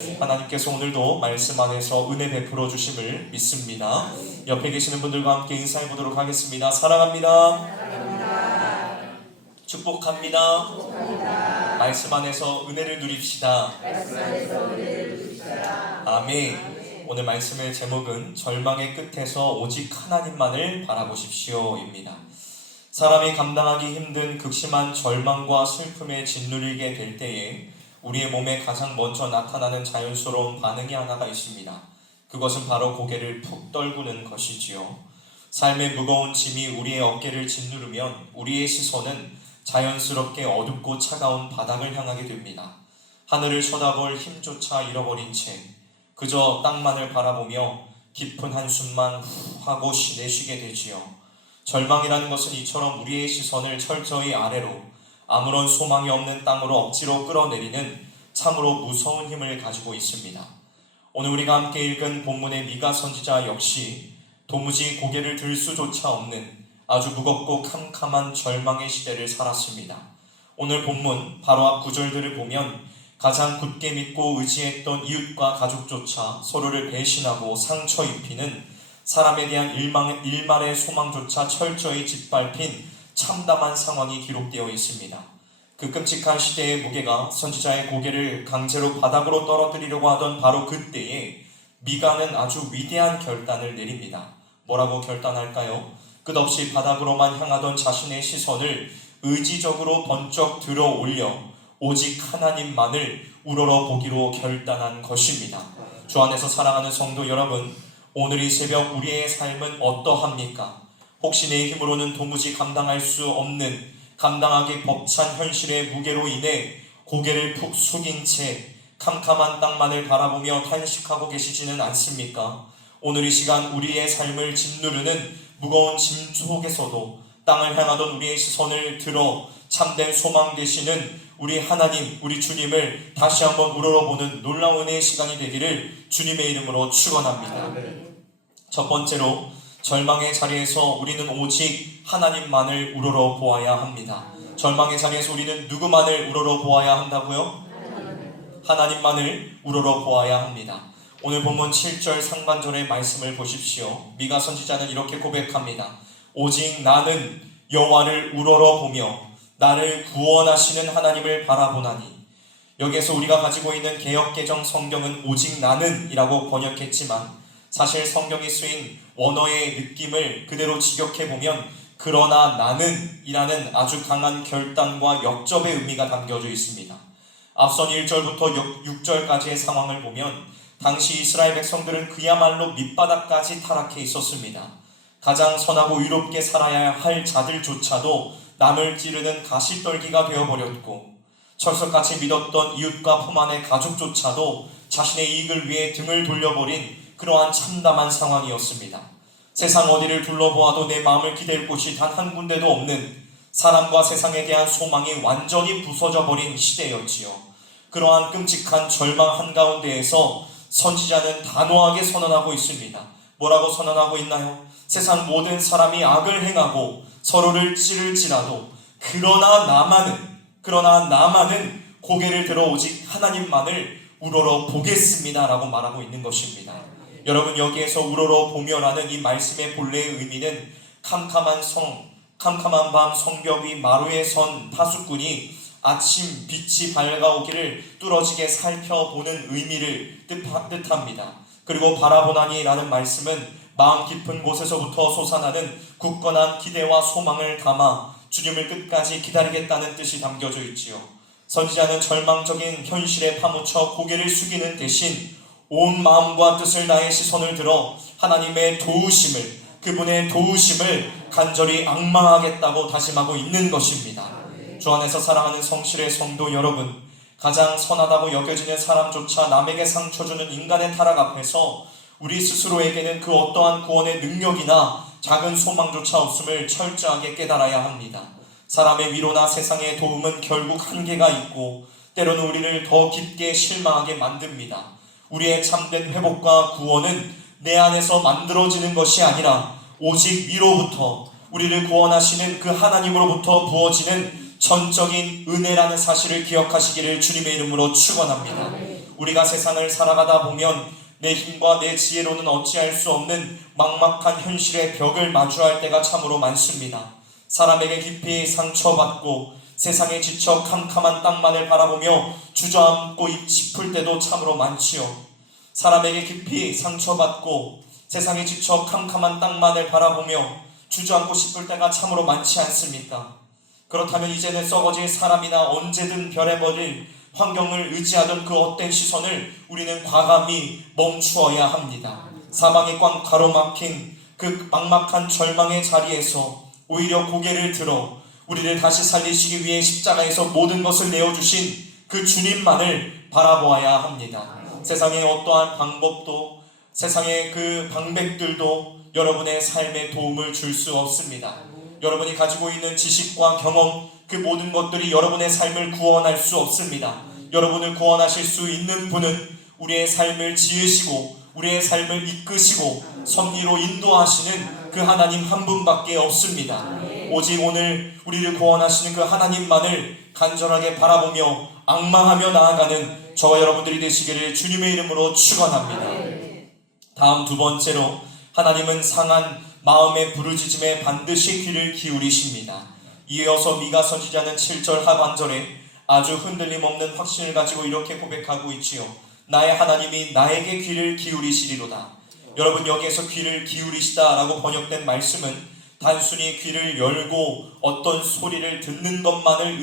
하나님께서 오늘도 말씀 안에서 은혜 베풀어 주심을 믿습니다. 옆에 계시는 분들과 함께 인사해 보도록 하겠습니다. 사랑합니다. 축복합니다. 말씀 안에서 은혜를 누립시다. 아멘. 오늘 말씀의 제목은 절망의 끝에서 오직 하나님만을 바라보십시오입니다. 사람이 감당하기 힘든 극심한 절망과 슬픔에 짓누리게 될 때에 우리의 몸에 가장 먼저 나타나는 자연스러운 반응이 하나가 있습니다. 그것은 바로 고개를 푹 떨구는 것이지요. 삶의 무거운 짐이 우리의 어깨를 짓누르면 우리의 시선은 자연스럽게 어둡고 차가운 바닥을 향하게 됩니다. 하늘을 쳐다볼 힘조차 잃어버린 채 그저 땅만을 바라보며 깊은 한숨만 후 하고 내쉬게 되지요. 절망이라는 것은 이처럼 우리의 시선을 철저히 아래로 아무런 소망이 없는 땅으로 억지로 끌어내리는 참으로 무서운 힘을 가지고 있습니다. 오늘 우리가 함께 읽은 본문의 미가 선지자 역시 도무지 고개를 들 수조차 없는 아주 무겁고 캄캄한 절망의 시대를 살았습니다. 오늘 본문 바로 앞 구절들을 보면 가장 굳게 믿고 의지했던 이웃과 가족조차 서로를 배신하고 상처 입히는 사람에 대한 일말의 소망조차 철저히 짓밟힌 참담한 상황이 기록되어 있습니다. 그 끔찍한 시대의 무게가 선지자의 고개를 강제로 바닥으로 떨어뜨리려고 하던 바로 그때에 미가는 아주 위대한 결단을 내립니다. 뭐라고 결단할까요? 끝없이 바닥으로만 향하던 자신의 시선을 의지적으로 번쩍 들어 올려 오직 하나님만을 우러러보기로 결단한 것입니다. 주 안에서 사랑하는 성도 여러분, 오늘 이 새벽 우리의 삶은 어떠합니까? 혹시 내 힘으로는 도무지 감당할 수 없는 감당하기 벅찬 현실의 무게로 인해 고개를 푹 숙인 채 캄캄한 땅만을 바라보며 탄식하고 계시지는 않습니까? 오늘 이 시간 우리의 삶을 짓누르는 무거운 짐 속에서도 땅을 향하던 우리의 시선을 들어 참된 소망 되시는 우리 하나님, 우리 주님을 다시 한번 우러러보는 놀라운 은혜의 시간이 되기를 주님의 이름으로 축원합니다. 첫 번째로 절망의 자리에서 우리는 오직 하나님만을 우러러 보아야 합니다. 절망의 자리에서 우리는 누구만을 우러러 보아야 한다고요? 하나님만을 우러러 보아야 합니다. 오늘 본문 7절 상반절의 말씀을 보십시오. 미가 선지자는 이렇게 고백합니다. 오직 나는 여호와를 우러러 보며 나를 구원하시는 하나님을 바라보나니. 여기에서 우리가 가지고 있는 개역개정 성경은 오직 나는 이라고 번역했지만 사실 성경이 쓰인 원어의 느낌을 그대로 직역해보면 그러나 나는 이라는 아주 강한 결단과 역접의 의미가 담겨져 있습니다. 앞선 1절부터 6절까지의 상황을 보면 당시 이스라엘 백성들은 그야말로 밑바닥까지 타락해 있었습니다. 가장 선하고 의롭게 살아야 할 자들조차도 남을 찌르는 가시떨기가 되어버렸고 철석같이 믿었던 이웃과 품 안의 가족조차도 자신의 이익을 위해 등을 돌려버린 그러한 참담한 상황이었습니다. 세상 어디를 둘러보아도 내 마음을 기댈 곳이 단 한 군데도 없는 사람과 세상에 대한 소망이 완전히 부서져 버린 시대였지요. 그러한 끔찍한 절망 한가운데에서 선지자는 단호하게 선언하고 있습니다. 뭐라고 선언하고 있나요? 세상 모든 사람이 악을 행하고 서로를 찌를지라도 그러나 나만은 고개를 들어 오직 하나님만을 우러러 보겠습니다 라고 말하고 있는 것입니다. 여러분, 여기에서 우러러 보며라는 이 말씀의 본래의 의미는 캄캄한 밤 성벽 위 마루에 선 파수꾼이 아침 빛이 밝아오기를 뚫어지게 살펴보는 의미를 뜻합니다. 그리고 바라보나니 라는 말씀은 마음 깊은 곳에서부터 솟아나는 굳건한 기대와 소망을 담아 주님을 끝까지 기다리겠다는 뜻이 담겨져 있지요. 선지자는 절망적인 현실에 파묻혀 고개를 숙이는 대신 온 마음과 뜻을 다해 시선을 들어 하나님의 도우심을, 그분의 도우심을 간절히 앙망하겠다고 다짐하고 있는 것입니다. 주 안에서 사랑하는 성실의 성도 여러분, 가장 선하다고 여겨지는 사람조차 남에게 상처 주는 인간의 타락 앞에서 우리 스스로에게는 그 어떠한 구원의 능력이나 작은 소망조차 없음을 철저하게 깨달아야 합니다. 사람의 위로나 세상의 도움은 결국 한계가 있고 때로는 우리를 더 깊게 실망하게 만듭니다. 우리의 참된 회복과 구원은 내 안에서 만들어지는 것이 아니라 오직 위로부터 우리를 구원하시는 그 하나님으로부터 부어지는 전적인 은혜라는 사실을 기억하시기를 주님의 이름으로 축원합니다. 우리가 세상을 살아가다 보면 내 힘과 내 지혜로는 어찌할 수 없는 막막한 현실의 벽을 마주할 때가 참으로 많습니다. 사람에게 깊이 상처받고 세상에 지쳐 캄캄한 땅만을 바라보며 주저앉고 싶을 때도 참으로 많지요. 사람에게 깊이 상처받고 세상에 지쳐 캄캄한 땅만을 바라보며 주저앉고 싶을 때가 참으로 많지 않습니까? 그렇다면 이제는 썩어질 사람이나 언제든 변해버릴 환경을 의지하던 그 헛된 시선을 우리는 과감히 멈추어야 합니다. 사방에 꽉 가로막힌 그 막막한 절망의 자리에서 오히려 고개를 들어 우리를 다시 살리시기 위해 십자가에서 모든 것을 내어주신 그 주님만을 바라보아야 합니다. 세상의 어떠한 방법도, 세상의 그 방백들도 여러분의 삶에 도움을 줄 수 없습니다. 여러분이 가지고 있는 지식과 경험, 그 모든 것들이 여러분의 삶을 구원할 수 없습니다. 여러분을 구원하실 수 있는 분은 우리의 삶을 지으시고 우리의 삶을 이끄시고 섭리로 인도하시는 그 하나님 한 분밖에 없습니다. 오직 오늘 우리를 구원하시는 그 하나님만을 간절하게 바라보며 앙망하며 나아가는 저와 여러분들이 되시기를 주님의 이름으로 축원합니다. 다음 두 번째로, 하나님은 상한 마음의 부르짖음에 반드시 귀를 기울이십니다. 이어서 미가 선지자는 7절 하반절에 아주 흔들림 없는 확신을 가지고 이렇게 고백하고 있지요. 나의 하나님이 나에게 귀를 기울이시리로다. 여러분, 여기에서 귀를 기울이시다라고 번역된 말씀은 단순히 귀를 열고 어떤 소리를 듣는 것만을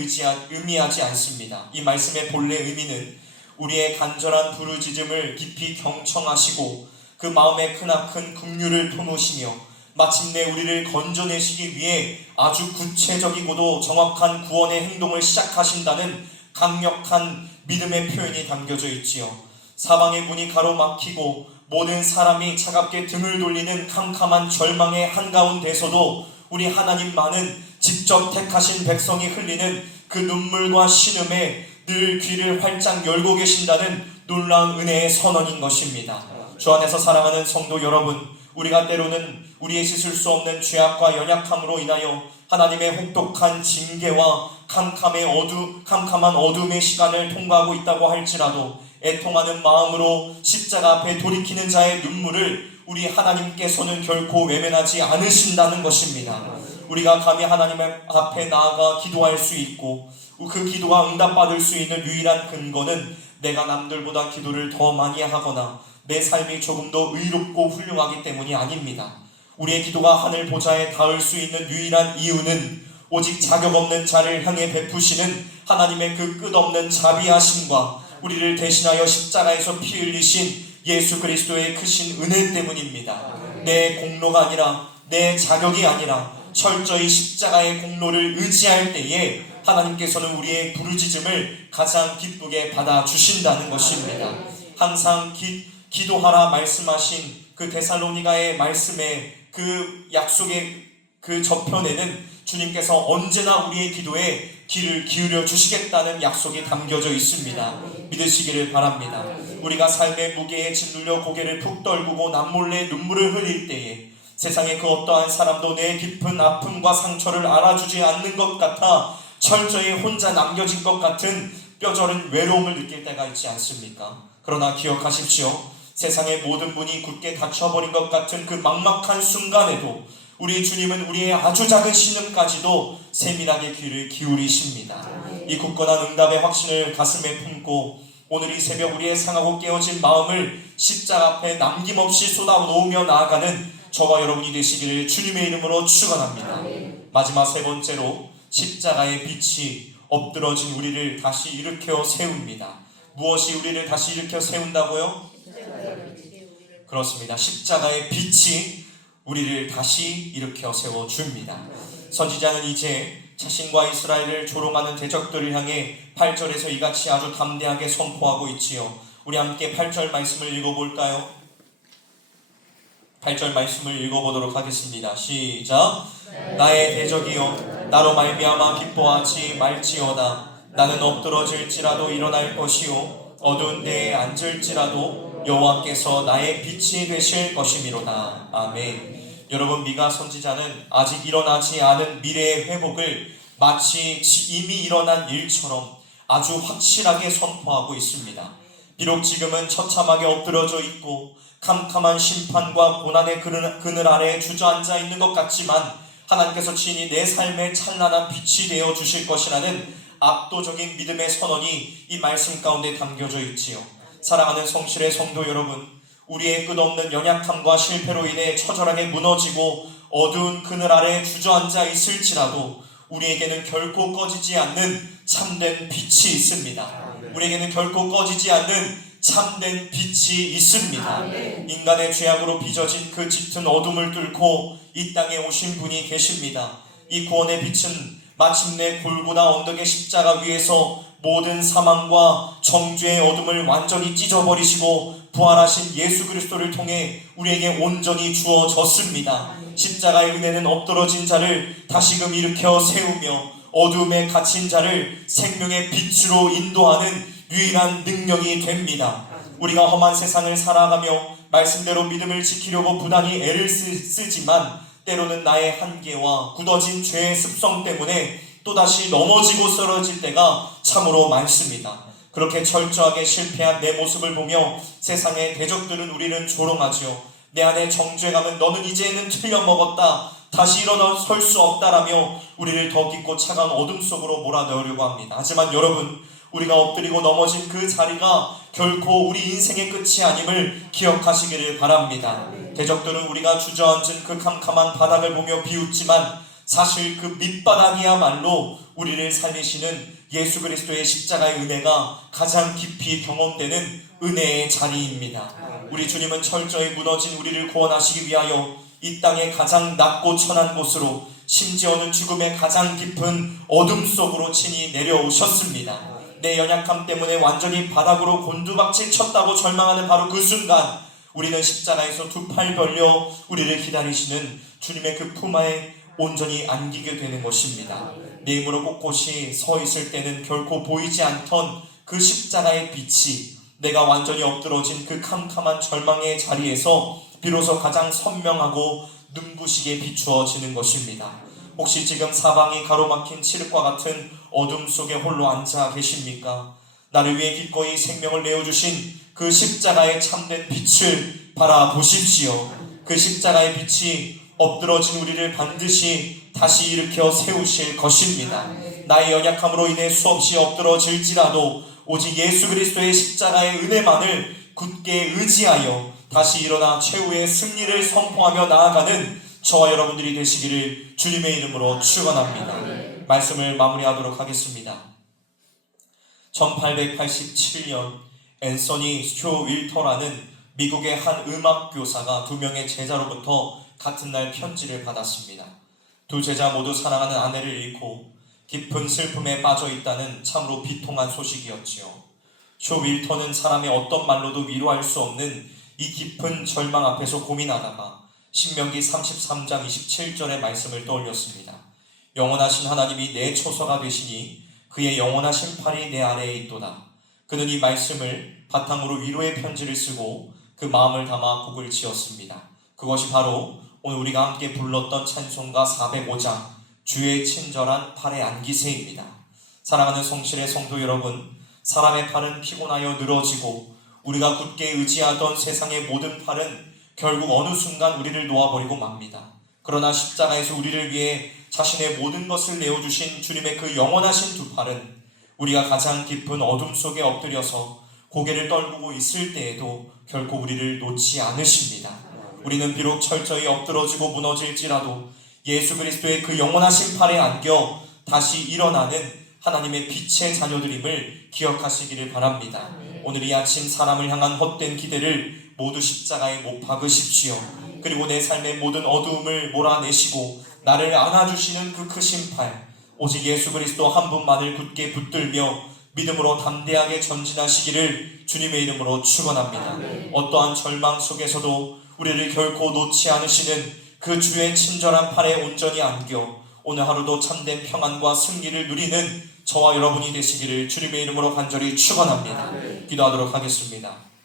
의미하지 않습니다. 이 말씀의 본래 의미는 우리의 간절한 부르짖음을 깊이 경청하시고 그 마음에 크나큰 긍휼을 품으시며 마침내 우리를 건져내시기 위해 아주 구체적이고도 정확한 구원의 행동을 시작하신다는 강력한 믿음의 표현이 담겨져 있지요. 사방의 문이 가로막히고 모든 사람이 차갑게 등을 돌리는 캄캄한 절망의 한가운데서도 우리 하나님만은 직접 택하신 백성이 흘리는 그 눈물과 신음에 늘 귀를 활짝 열고 계신다는 놀라운 은혜의 선언인 것입니다. 주 안에서 사랑하는 성도 여러분, 우리가 때로는 우리의 씻을 수 없는 죄악과 연약함으로 인하여 하나님의 혹독한 징계와 캄캄한 어둠의 시간을 통과하고 있다고 할지라도 애통하는 마음으로 십자가 앞에 돌이키는 자의 눈물을 우리 하나님께서는 결코 외면하지 않으신다는 것입니다. 우리가 감히 하나님 앞에 나아가 기도할 수 있고 그 기도가 응답받을 수 있는 유일한 근거는 내가 남들보다 기도를 더 많이 하거나 내 삶이 조금 더 의롭고 훌륭하기 때문이 아닙니다. 우리의 기도가 하늘 보좌에 닿을 수 있는 유일한 이유는 오직 자격 없는 자를 향해 베푸시는 하나님의 그 끝없는 자비하심과 우리를 대신하여 십자가에서 피 흘리신 예수 그리스도의 크신 은혜 때문입니다. 내 공로가 아니라, 내 자격이 아니라 철저히 십자가의 공로를 의지할 때에 하나님께서는 우리의 부르짖음을 가장 기쁘게 받아주신다는 것입니다. 항상 기도하라 말씀하신 그 데살로니가의 말씀의 그 약속의 그 저편에는 주님께서 언제나 우리의 기도에 귀를 기울여 주시겠다는 약속이 담겨져 있습니다. 믿으시기를 바랍니다. 우리가 삶의 무게에 짓눌려 고개를 푹 떨구고 남몰래 눈물을 흘릴 때에 세상의 그 어떠한 사람도 내 깊은 아픔과 상처를 알아주지 않는 것 같아 철저히 혼자 남겨진 것 같은 뼈저린 외로움을 느낄 때가 있지 않습니까? 그러나 기억하십시오. 세상의 모든 문이 굳게 닫혀버린 것 같은 그 막막한 순간에도 우리 주님은 우리의 아주 작은 신음까지도 세밀하게 귀를 기울이십니다. 이 굳건한 응답의 확신을 가슴에 품고 오늘 이 새벽 우리의 상하고 깨어진 마음을 십자가 앞에 남김없이 쏟아놓으며 나아가는 저와 여러분이 되시기를 주님의 이름으로 축원합니다. 마지막 세 번째로, 십자가의 빛이 엎드러진 우리를 다시 일으켜 세웁니다. 무엇이 우리를 다시 일으켜 세운다고요? 그렇습니다. 십자가의 빛이 우리를 다시 일으켜 세워줍니다. 선지자는 이제 자신과 이스라엘을 조롱하는 대적들을 향해 8절에서 이같이 아주 담대하게 선포하고 있지요. 우리 함께 8절 말씀을 읽어볼까요? 8절 말씀을 읽어보도록 하겠습니다. 시작. 나의 대적이여, 나로 말미암아 기뻐하지 말지어다. 나는 엎드러질지라도 일어날 것이요, 어두운 데에 앉을지라도 여호와께서 나의 빛이 되실 것이미로다. 아멘. 여러분, 미가 선지자는 아직 일어나지 않은 미래의 회복을 마치 이미 일어난 일처럼 아주 확실하게 선포하고 있습니다. 비록 지금은 처참하게 엎드려져 있고 캄캄한 심판과 고난의 그늘 아래에 주저앉아 있는 것 같지만 하나님께서 친히 내 삶의 찬란한 빛이 되어 주실 것이라는 압도적인 믿음의 선언이 이 말씀 가운데 담겨져 있지요. 사랑하는 성실의 성도 여러분, 우리의 끝없는 연약함과 실패로 인해 처절하게 무너지고 어두운 그늘 아래에 주저앉아 있을지라도 우리에게는 결코 꺼지지 않는 참된 빛이 있습니다. 우리에게는 결코 꺼지지 않는 참된 빛이 있습니다. 인간의 죄악으로 빚어진 그 짙은 어둠을 뚫고 이 땅에 오신 분이 계십니다. 이 구원의 빛은 마침내 골고다 언덕의 십자가 위에서 모든 사망과 정죄의 어둠을 완전히 찢어버리시고 부활하신 예수 그리스도를 통해 우리에게 온전히 주어졌습니다. 십자가의 은혜는 엎드러진 자를 다시금 일으켜 세우며 어둠에 갇힌 자를 생명의 빛으로 인도하는 유일한 능력이 됩니다. 우리가 험한 세상을 살아가며 말씀대로 믿음을 지키려고 부단히 애를 쓰지만 때로는 나의 한계와 굳어진 죄의 습성 때문에 또다시 넘어지고 쓰러질 때가 참으로 많습니다. 그렇게 철저하게 실패한 내 모습을 보며 세상의 대적들은 우리를 조롱하지요. 내 안에 정죄감은 너는 이제는 틀려먹었다, 다시 일어설 수 없다라며 우리를 더 깊고 차가운 어둠 속으로 몰아넣으려고 합니다. 하지만 여러분, 우리가 엎드리고 넘어진 그 자리가 결코 우리 인생의 끝이 아님을 기억하시기를 바랍니다. 대적들은 우리가 주저앉은 그 캄캄한 바닥을 보며 비웃지만 사실 그 밑바닥이야말로 우리를 살리시는 예수 그리스도의 십자가의 은혜가 가장 깊이 경험되는 은혜의 자리입니다. 우리 주님은 철저히 무너진 우리를 구원하시기 위하여 이 땅의 가장 낮고 천한 곳으로, 심지어는 죽음의 가장 깊은 어둠 속으로 친히 내려오셨습니다. 내 연약함 때문에 완전히 바닥으로 곤두박질 쳤다고 절망하는 바로 그 순간 우리는 십자가에서 두 팔 벌려 우리를 기다리시는 주님의 그 품에 온전히 안기게 되는 것입니다. 내 힘으로 꼿꼿이 서 있을 때는 결코 보이지 않던 그 십자가의 빛이 내가 완전히 엎드러진 그 캄캄한 절망의 자리에서 비로소 가장 선명하고 눈부시게 비추어지는 것입니다. 혹시 지금 사방이 가로막힌 칠흑과 같은 어둠 속에 홀로 앉아 계십니까? 나를 위해 기꺼이 생명을 내어주신 그 십자가의 참된 빛을 바라보십시오. 그 십자가의 빛이 엎드러진 우리를 반드시 다시 일으켜 세우실 것입니다. 나의 연약함으로 인해 수없이 엎드러질지라도 오직 예수 그리스도의 십자가의 은혜만을 굳게 의지하여 다시 일어나 최후의 승리를 선포하며 나아가는 저와 여러분들이 되시기를 주님의 이름으로 축원합니다. 말씀을 마무리하도록 하겠습니다. 1887년 앤서니 쇼 윌터라는 미국의 한 음악 교사가 두 명의 제자로부터 같은 날 편지를 받았습니다. 두 제자 모두 사랑하는 아내를 잃고 깊은 슬픔에 빠져 있다는 참으로 비통한 소식이었지요. 쇼 윌터는 사람의 어떤 말로도 위로할 수 없는 이 깊은 절망 앞에서 고민하다가 신명기 33장 27절의 말씀을 떠올렸습니다. 영원하신 하나님이 내 초소가 되시니 그의 영원하신 팔이 내 아래에 있도다. 그는 이 말씀을 바탕으로 위로의 편지를 쓰고 그 마음을 담아 곡을 지었습니다. 그것이 바로 오늘 우리가 함께 불렀던 찬송가 405장 주의 친절한 팔의 안기세입니다. 사랑하는 성실의 성도 여러분, 사람의 팔은 피곤하여 늘어지고 우리가 굳게 의지하던 세상의 모든 팔은 결국 어느 순간 우리를 놓아버리고 맙니다. 그러나 십자가에서 우리를 위해 자신의 모든 것을 내어주신 주님의 그 영원하신 두 팔은 우리가 가장 깊은 어둠 속에 엎드려서 고개를 떨구고 있을 때에도 결코 우리를 놓지 않으십니다. 우리는 비록 철저히 엎드러지고 무너질지라도 예수 그리스도의 그 영원하신 팔에 안겨 다시 일어나는 하나님의 빛의 자녀들임을 기억하시기를 바랍니다. 오늘 이 아침 사람을 향한 헛된 기대를 모두 십자가에 못 박으십시오. 그리고 내 삶의 모든 어두움을 몰아내시고 나를 안아주시는 그 크신 팔, 오직 예수 그리스도 한 분만을 굳게 붙들며 믿음으로 담대하게 전진하시기를 주님의 이름으로 축원합니다. 어떠한 절망 속에서도 우리를 결코 놓지 않으시는 그 주의 친절한 팔에 온전히 안겨 오늘 하루도 참된 평안과 승리를 누리는 저와 여러분이 되시기를 주님의 이름으로 간절히 축원합니다. 기도하도록 하겠습니다.